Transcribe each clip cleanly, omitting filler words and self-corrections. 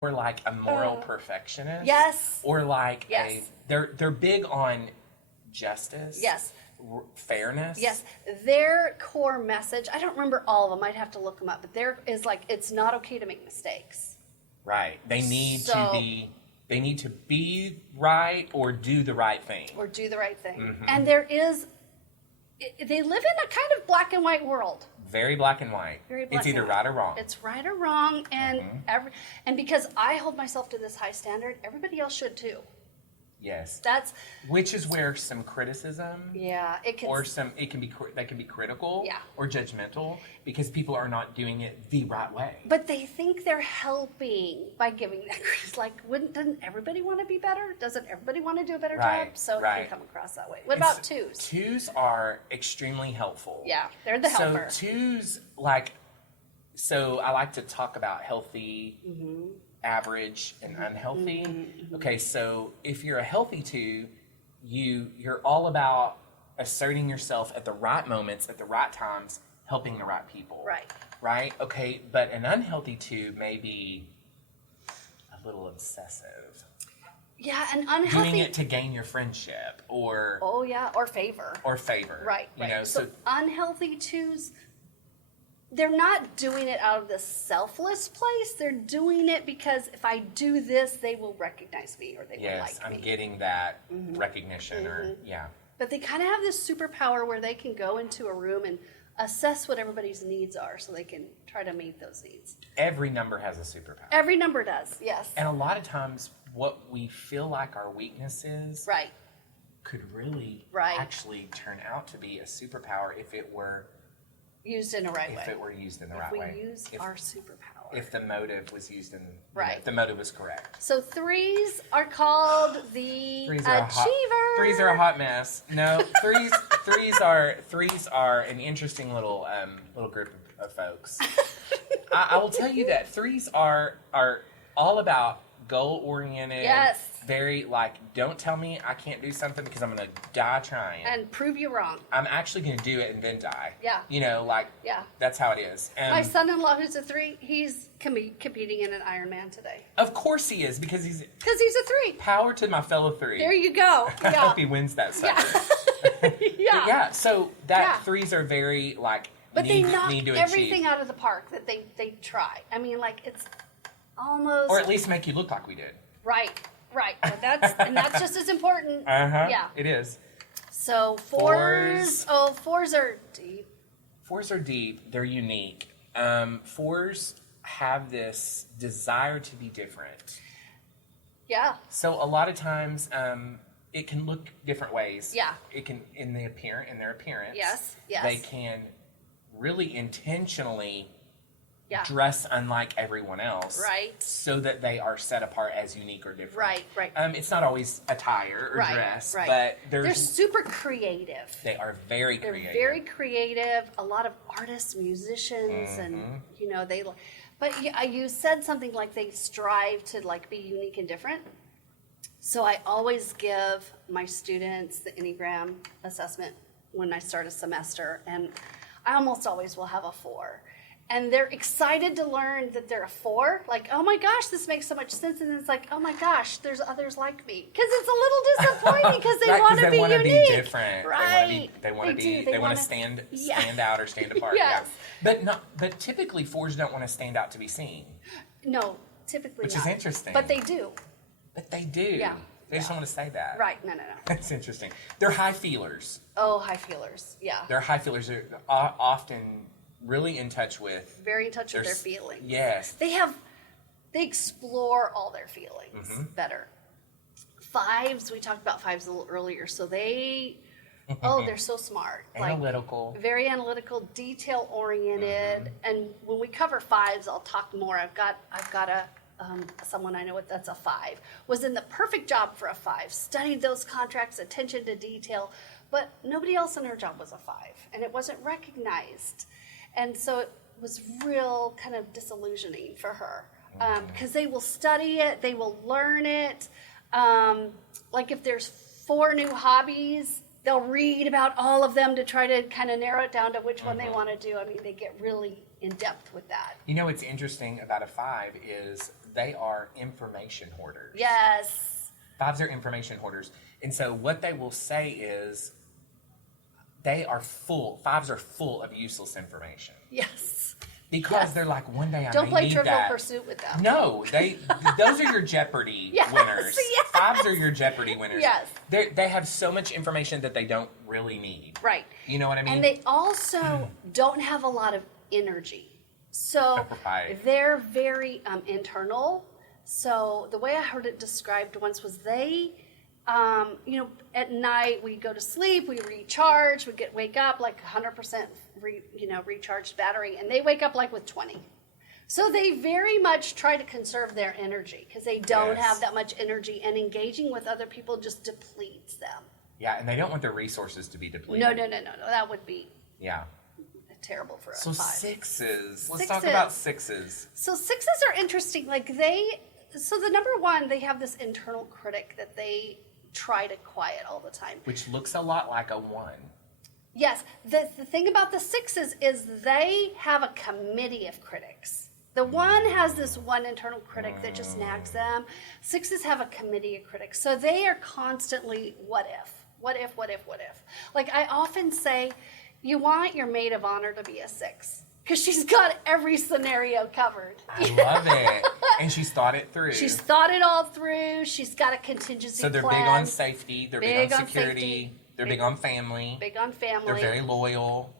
or like a moral perfectionist. Yes. Or like Yes. they're big on justice. Yes. Fairness. Yes. Their core message, I don't remember all of them, I'd have to look them up, but there is like, it's not okay to make mistakes. Right. They need to be right or do the right thing. Or do the right thing. Mm-hmm. And they live in a kind of black and white world. Very black and white. Very black It's either and white. right or wrong. It's right or wrong, and and because I hold myself to this high standard, everybody else should too. Yes. Which is where some criticism. Yeah, it can. Or they can be critical. Yeah. Or judgmental because people are not doing it the right way. But they think they're helping by giving that grace. Like, doesn't everybody want to be better? Doesn't everybody want to do a better job? So it can come across that way. What about twos? Twos are extremely helpful. Yeah, they're the helper. So twos, so I like to talk about healthy, average, and unhealthy. Okay, so if you're a healthy two, you're all about asserting yourself at the right moments, at the right times, helping the right people. Right. Right? Okay, but an unhealthy two may be a little obsessive. Yeah, an unhealthy... Doing it to gain your friendship or... Oh, yeah, or favor. Right. You know, so unhealthy twos, they're not doing it out of this selfless place. They're doing it because if I do this, they will recognize me or they will like me. Yes, I'm getting that recognition or, But they kind of have this superpower where they can go into a room and assess what everybody's needs are so they can try to meet those needs. Every number has a superpower. Every number does, yes. And a lot of times what we feel like our weakness is could really actually turn out to be a superpower if it were used in the right way. If it were used in the right way. If we use our superpower. If the motive was used in if the motive was correct. So threes are called the achiever. Threes are a hot mess. No, threes are an interesting little group of folks. I will tell you that threes are all about goal oriented. Yes. Very don't tell me I can't do something because I'm gonna die trying. And prove you wrong. I'm actually gonna do it and then die. Yeah. You know, that's how it is. And my son-in-law, who's a three, he's competing in an Ironman today. Of course he is because he's a three. Power to my fellow three. There you go. I hope he wins that sucker. Yeah. So threes are very but they knock everything achieve. Out of the park that they try. I mean, it's almost, or at least make you look like we did. Right. But that's just as important. Yeah. It is. So fours are deep. Fours are deep. They're unique. Fours have this desire to be different. Yeah. So a lot of times, it can look different ways. Yeah. It can in their appearance. Yes. They can really intentionally dress unlike everyone else. Right. So that they are set apart as unique or different. Right. It's not always attire or dress, but they're super creative. They are very creative. They're very creative. A lot of artists, musicians, and but you said something like they strive to be unique and different. So I always give my students the Enneagram assessment when I start a semester, and I almost always will have a 4. And they're excited to learn that they're a 4. Oh my gosh, this makes so much sense. And it's oh my gosh, there's others like me. Because it's a little disappointing because they want to be unique. They want to be different. Right. They want to stand out or stand apart. Yes. Yeah. But typically 4s don't want to stand out to be seen. No, typically not. Which is interesting. But they do. Yeah. They just don't want to say that. Right. No. That's interesting. They're high feelers. Oh, high feelers. Yeah. They're high feelers. They're often really in touch with... Very in touch with their feelings. Yes. They explore all their feelings better. 5s, we talked about 5s a little earlier, so they're so smart. Analytical. Very analytical, detail-oriented, and when we cover 5s, I'll talk more. I've got someone I know that's a 5, was in the perfect job for a 5, studied those contracts, attention to detail, but nobody else in her job was a 5, and it wasn't recognized. And so it was real kind of disillusioning for her because they will study it, they will learn it. If there's 4 new hobbies, they'll read about all of them to try to kind of narrow it down to which one they want to do. I mean, they get really in depth with that. You know what's interesting about a 5 is they are information hoarders. Yes. 5s are information hoarders. And so what they will say is they are full, 5s are full of useless information. Yes. Because they're like, one day I Don't may play need Trivial that. Pursuit with them. No, those are your Jeopardy Yes, winners. yes. 5s are your Jeopardy winners. Yes. They have so much information that they don't really need. Right. You know what I mean? And they also don't have a lot of energy. So Right. they're very internal. So the way I heard it described once was they, at night we go to sleep, we recharge, wake up like 100% recharged battery, and they wake up like with 20. So they very much try to conserve their energy because they don't Yes. have that much energy, and engaging with other people just depletes them. Yeah, and they don't want their resources to be depleted. No, that would be Yeah. terrible for a So 5. 6s. Let's 6s. talk about 6s. So 6s are interesting. So the number one, they have this internal critic that they try to quiet all the time. Which looks a lot like a 1. Yes, the thing about the 6s is they have a committee of critics. The 1 has this one internal critic that just nags them. 6s have a committee of critics. So they are constantly, what if? What if, what if, what if? Like I often say, you want your maid of honor to be a 6 because she's got every scenario covered. I love it. And she's thought it through. She's thought it all through. She's got a contingency So they're plan. big on safety. They're big on security. Safety, They're big on family. Big on family. They're very loyal.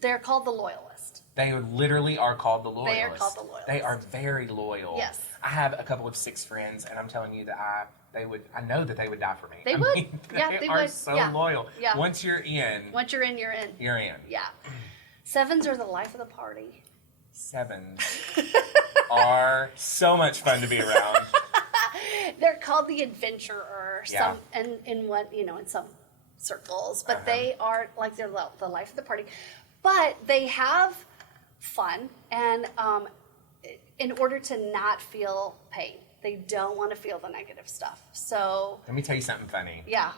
They're called the loyalist. They literally are called the loyalists. They are called the loyalists. They are very loyal. Yes. I have a couple of 6 friends, and I'm telling you that I know that they would die for me. They I would. mean, Yeah, they they are would. so Yeah. loyal. Yeah. Once you're in, Once you're in, you're in. you're in. Yeah. 7s are the life of the party. 7s are so much fun to be around. They're called the adventurer. Yeah. In some circles, but they are like they're the life of the party. But they have fun, and in order to not feel pain, they don't want to feel the negative stuff. So Let me tell you something funny. yeah,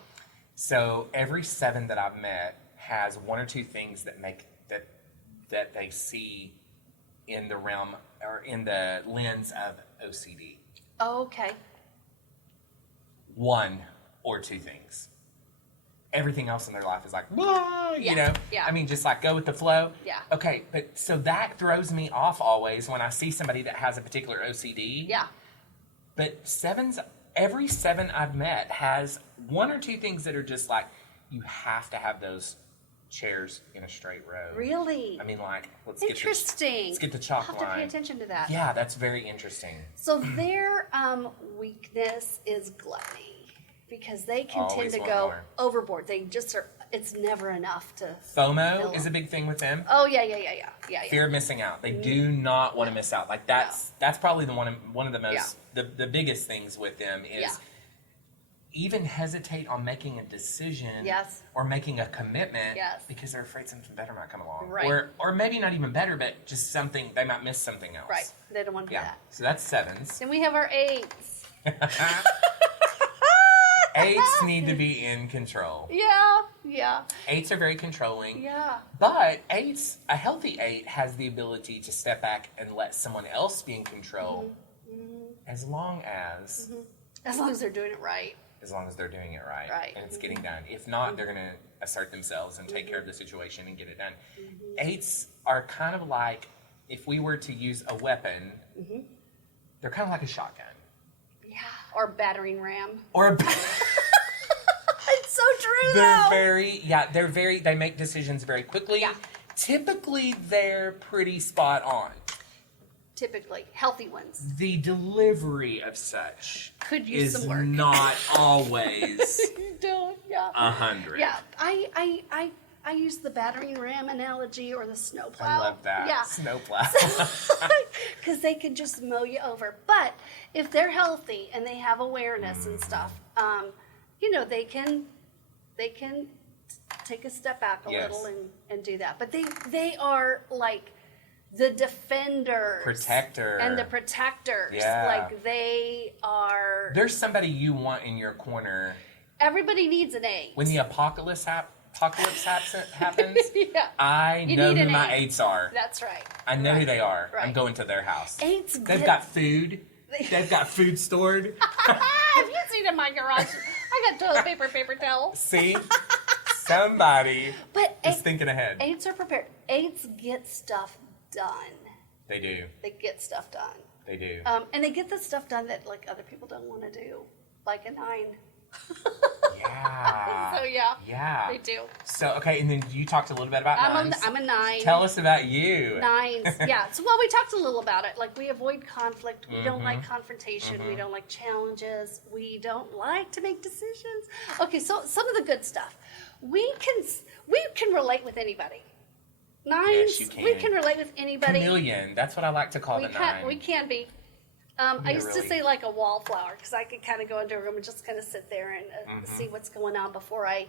So every 7 that I've met has 1 or 2 things that make that they see in the realm or in the lens of OCD. okay, 1 or 2 things. Everything else in their life is like, "Whoa," you Yeah, know? yeah. I mean, just like go with the flow. Yeah. Okay, but so that throws me off always when I see somebody that has a particular OCD. yeah. But 7s, every 7 I've met has 1 or 2 things that are just like, you have to have those chairs in a straight row. Really? I mean, like, let's Interesting. let's get the chalk I'll have to pay line. attention to that. Yeah, that's very interesting. So their weakness is gluttony because they can Always tend to want go more. overboard. They just are. It's never enough to. FOMO Fill is a them. big thing with them. Oh yeah. Fear of missing out. They do not want to miss out. Like that's probably the one of the most the biggest things with them is Yeah. even hesitate on making a decision Yes. or making a commitment Yes. because they're afraid something better might come along. Right. Or maybe not even better, but just something they might miss something else. Right. They don't want to do Yeah. that. So that's 7s. Then we have our 8s. 8s need to be in control. Yeah. 8s are very controlling. Yeah. But a healthy 8 has the ability to step back and let someone else be in control as long as As long as they're doing it right. they're doing it right, Right. and it's getting done. If not, they're going to assert themselves and take care of the situation and get it done. 8s are kind of like, if we were to use a weapon, they're kind of like a shotgun. Yeah. Or battering ram. Or It's so true though. they make decisions very quickly. Yeah. Typically, they're pretty spot on. Typically, healthy ones. The delivery of such Could use is some work. not always You don't. Yeah. 100. Yeah. I use the battering ram analogy or the snowplow. I love that. Yeah. Snowplow. Because they can just mow you over. But if they're healthy and they have awareness and stuff, they can take a step back a Yes. little and do that. But they are like the defenders, Protector. and the protectors. Yeah. Like they are. There's somebody you want in your corner Everybody needs an 8. when the apocalypse happens. Yeah. I You know need who an my 8. 8s are. That's right. I know who Right. they are. I'm Right. going to their house. 8s They've got food. They've got food stored. Have you seen in my garage? I got toilet paper, paper towels. See? Somebody is thinking ahead. 8s are prepared. 8s get stuff done. They do. They get stuff done. They do. And they get the stuff done that like other people don't want to do, like a 9. Yeah. So yeah. Yeah. They do. So okay, and then you talked a little bit about 9s. I'm a 9. Tell us about you. 9s. Yeah. So we talked a little about it. Like we avoid conflict. We don't like confrontation. We don't like challenges. We don't like to make decisions. Okay. So some of the good stuff. We can relate with anybody. 9s. Yes, you can. We can relate with anybody. Chameleon. That's what I like to call the 9. We can be. I used to say like a wallflower because I could kind of go into a room and just kind of sit there and see what's going on before I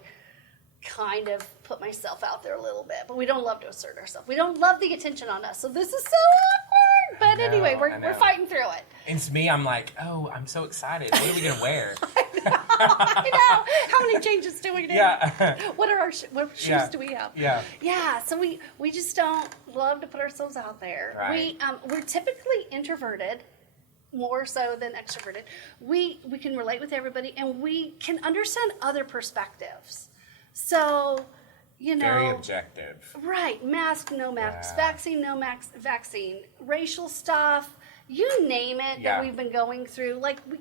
kind of put myself out there a little bit. But we don't love to assert ourselves. We don't love the attention on us. So this is so awkward. But anyway, we're fighting through it. And to me, I'm like, oh, I'm so excited. What are we going to wear? I know. How many changes do we do? Yeah. What shoes do we have? Yeah. Yeah. So we just don't love to put ourselves out there. Right. We're typically introverted. More so than extroverted. We can relate with everybody and we can understand other perspectives. So, very objective. Right. Mask, no mask. Vaccine, no vaccine. Racial stuff. You name it that we've been going through. Like we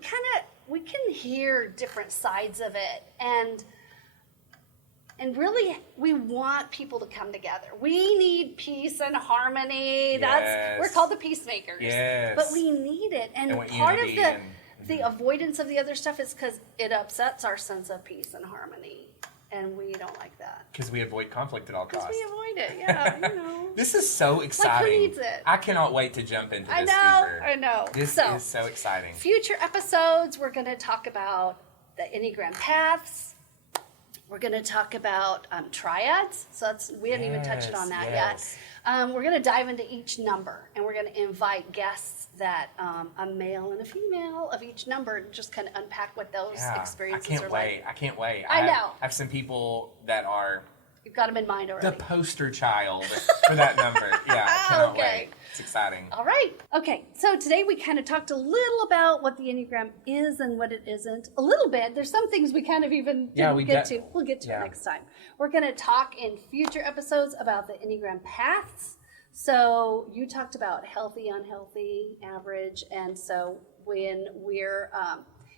can hear different sides of it and really, we want people to come together. We need peace and harmony. Yes. We're called the peacemakers. Yes. But we need it. And part of the avoidance of the other stuff is because it upsets our sense of peace and harmony. And we don't like that. Because we avoid conflict at all costs. Because we avoid it, yeah, This is so exciting. Like, who needs it? I cannot wait to jump into this deeper. I know. This is so exciting. Future episodes, we're going to talk about the Enneagram paths. We're going to talk about triads. So we haven't even touched on that yet. We're going to dive into each number, and we're going to invite guests that a male and a female of each number, and just kind of unpack what those experiences are like. I can't wait. I know. I have some people that are... You've got them in mind already. The poster child for that number. Yeah, I cannot wait. It's exciting. All right. Okay, so today we kind of talked a little about what the Enneagram is and what it isn't. A little bit. There's some things we kind of even didn't get to. We'll get to it next time. We're going to talk in future episodes about the Enneagram paths. So you talked about healthy, unhealthy, average, and so when we're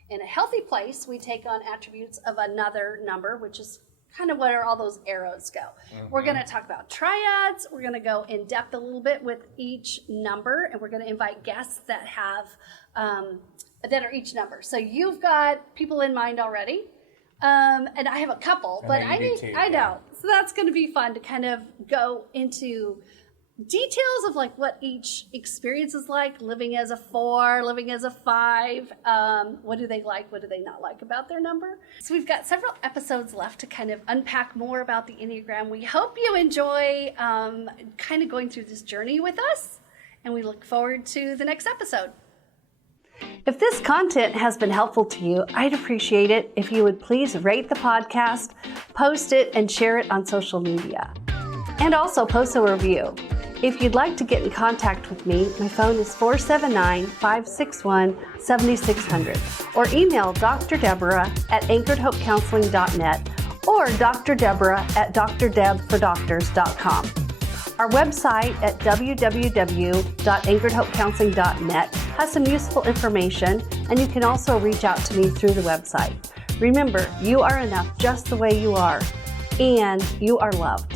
in a healthy place, we take on attributes of another number, which is kind of where all those arrows go. We're going to talk about triads. We're going to go in depth a little bit with each number, and we're going to invite guests that have that are each number. So you've got people in mind already, and I have a couple, but I know. So that's going to be fun to kind of go into details of like what each experience is like, living as a 4, living as a 5. What do they like? What do they not like about their number? So we've got several episodes left to kind of unpack more about the Enneagram. We hope you enjoy kind of going through this journey with us, and we look forward to the next episode. If this content has been helpful to you, I'd appreciate it if you would please rate the podcast, post it, and share it on social media. And also post a review. If you'd like to get in contact with me, my phone is 479-561-7600, or email Dr. Deborah at anchoredhopecounseling.net or Dr. Deborah at drdebfordoctors.com. Our website at www.anchoredhopecounseling.net has some useful information, and you can also reach out to me through the website. Remember, you are enough just the way you are, and you are loved.